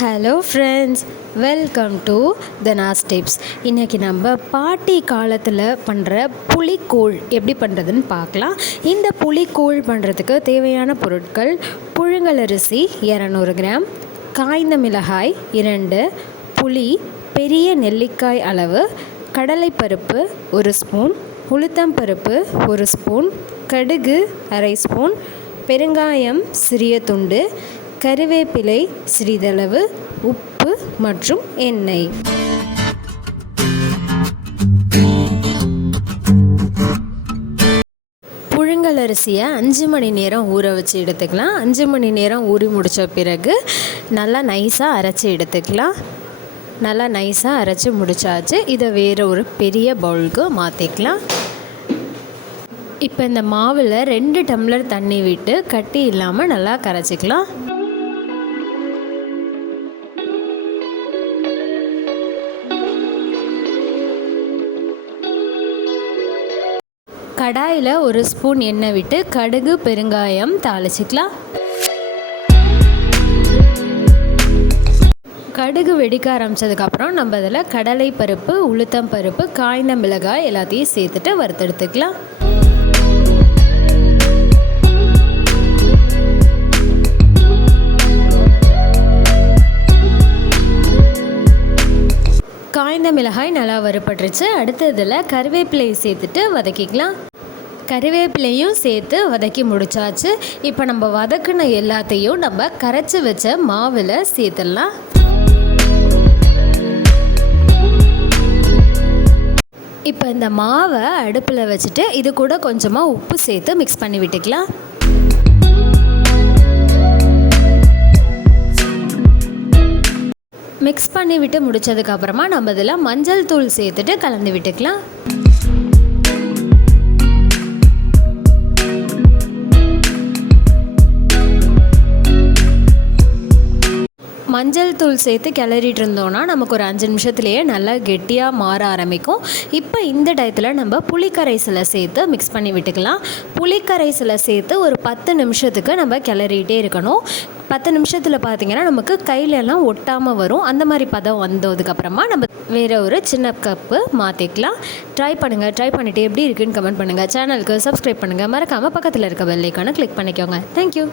Hello friends welcome to Dhana's tips இன்றைக்கி நம்ம பாட்டி காலத்தில் பண்ணுற புளிக்கூழ் எப்படி பண்ணுறதுன்னு பார்க்கலாம். இந்த புளிக்கூழ் பண்ணுறதுக்கு தேவையான பொருட்கள் புழுங்கலரிசி இரநூறு கிராம் காய்ந்த மிளகாய் இரண்டு புளி பெரிய நெல்லிக்காய் அளவு கடலைப்பருப்பு ஒரு ஸ்பூன் உளுத்தம்பருப்பு ஒரு ஸ்பூன் கடுகு அரை ஸ்பூன் பெருங்காயம் சிறிய துண்டு கருவேப்பிலை சிறிதளவு உப்பு மற்றும் எண்ணெய். புழுங்கல் அரிசியை அஞ்சு மணி நேரம் ஊற வச்சு எடுத்துக்கலாம். அஞ்சு மணி நேரம் ஊறி முடித்த பிறகு நல்லா நைஸாக அரைச்சி எடுத்துக்கலாம். நல்லா நைஸாக அரைச்சி முடிச்சாச்சு. இதை வேறு ஒரு பெரிய பவுலுக்கு மாற்றிக்கலாம் இப்போ இந்த மாவில் ரெண்டு டம்ளர் தண்ணி விட்டு கட்டி இல்லாமல் நல்லா கரைச்சிக்கலாம். கடாயில் ஒரு ஸ்பூன் எண்ணெய் விட்டு கடுகு பெருங்காயம் தாளிச்சிக்கலாம். கடுகு வெடிக்க ஆரம்பித்ததுக்கப்புறம் நம்ம இதில் கடலை பருப்பு உளுத்தம் பருப்பு காய்ந்த மிளகாய் எல்லாத்தையும் சேர்த்துட்டு வறுத்தெடுத்துக்கலாம். காய்ந்த மிளகாய் நல்லா வறுபட்டுருச்சு. அடுத்ததில் கருவேப்பிலையை சேர்த்துட்டு வதக்கிக்கலாம். கருவேப்பிலையும் சேர்த்து வதக்கி முடிச்சாச்சு. இப்போ நம்ம வதக்குன எல்லாத்தையும் நம்ம கரைச்சி வச்ச மாவில் சேர்த்துடலாம். இப்போ இந்த மாவை அடுப்பில் வச்சுட்டு இது கூட கொஞ்சமாக உப்பு சேர்த்து மிக்ஸ் பண்ணி விட்டுக்கலாம். மிக்ஸ் பண்ணி விட்டு முடிச்சதுக்கப்புறமா நம்ம இதில் மஞ்சள் தூள் சேர்த்துட்டு கலந்து விட்டுக்கலாம். மஞ்சள் தூள் சேர்த்து கிளறிட்டு இருந்தோன்னா நமக்கு ஒரு அஞ்சு நிமிஷத்துலேயே நல்லா கெட்டியாக மாற ஆரம்பிக்கும். இப்போ இந்த டயத்தில் நம்ம புளிக்கரைசலை சேர்த்து மிக்ஸ் பண்ணி விட்டுக்கலாம். புளிக்கரைசலை சேர்த்து ஒரு பத்து நிமிஷத்துக்கு நம்ம கிளறிட்டே இருக்கணும். பத்து நிமிஷத்தில் பார்த்தீங்கன்னா நமக்கு கையிலலாம் ஒட்டாமல் வரும். அந்த மாதிரி பதம் வந்ததுக்கப்புறமா நம்ம வேறு ஒரு சின்ன கப்பு மாற்றிக்கலாம் ட்ரை பண்ணுங்கள் ட்ரை பண்ணிவிட்டு எப்படி இருக்குன்னு கமெண்ட் பண்ணுங்கள் சேனலுக்கு சப்ஸ்கிரைப் பண்ணுங்கள் மறக்காமல் பக்கத்தில் இருக்க பெல்லைக்கான கிளிக் பண்ணிக்கோங்க. தேங்க்யூ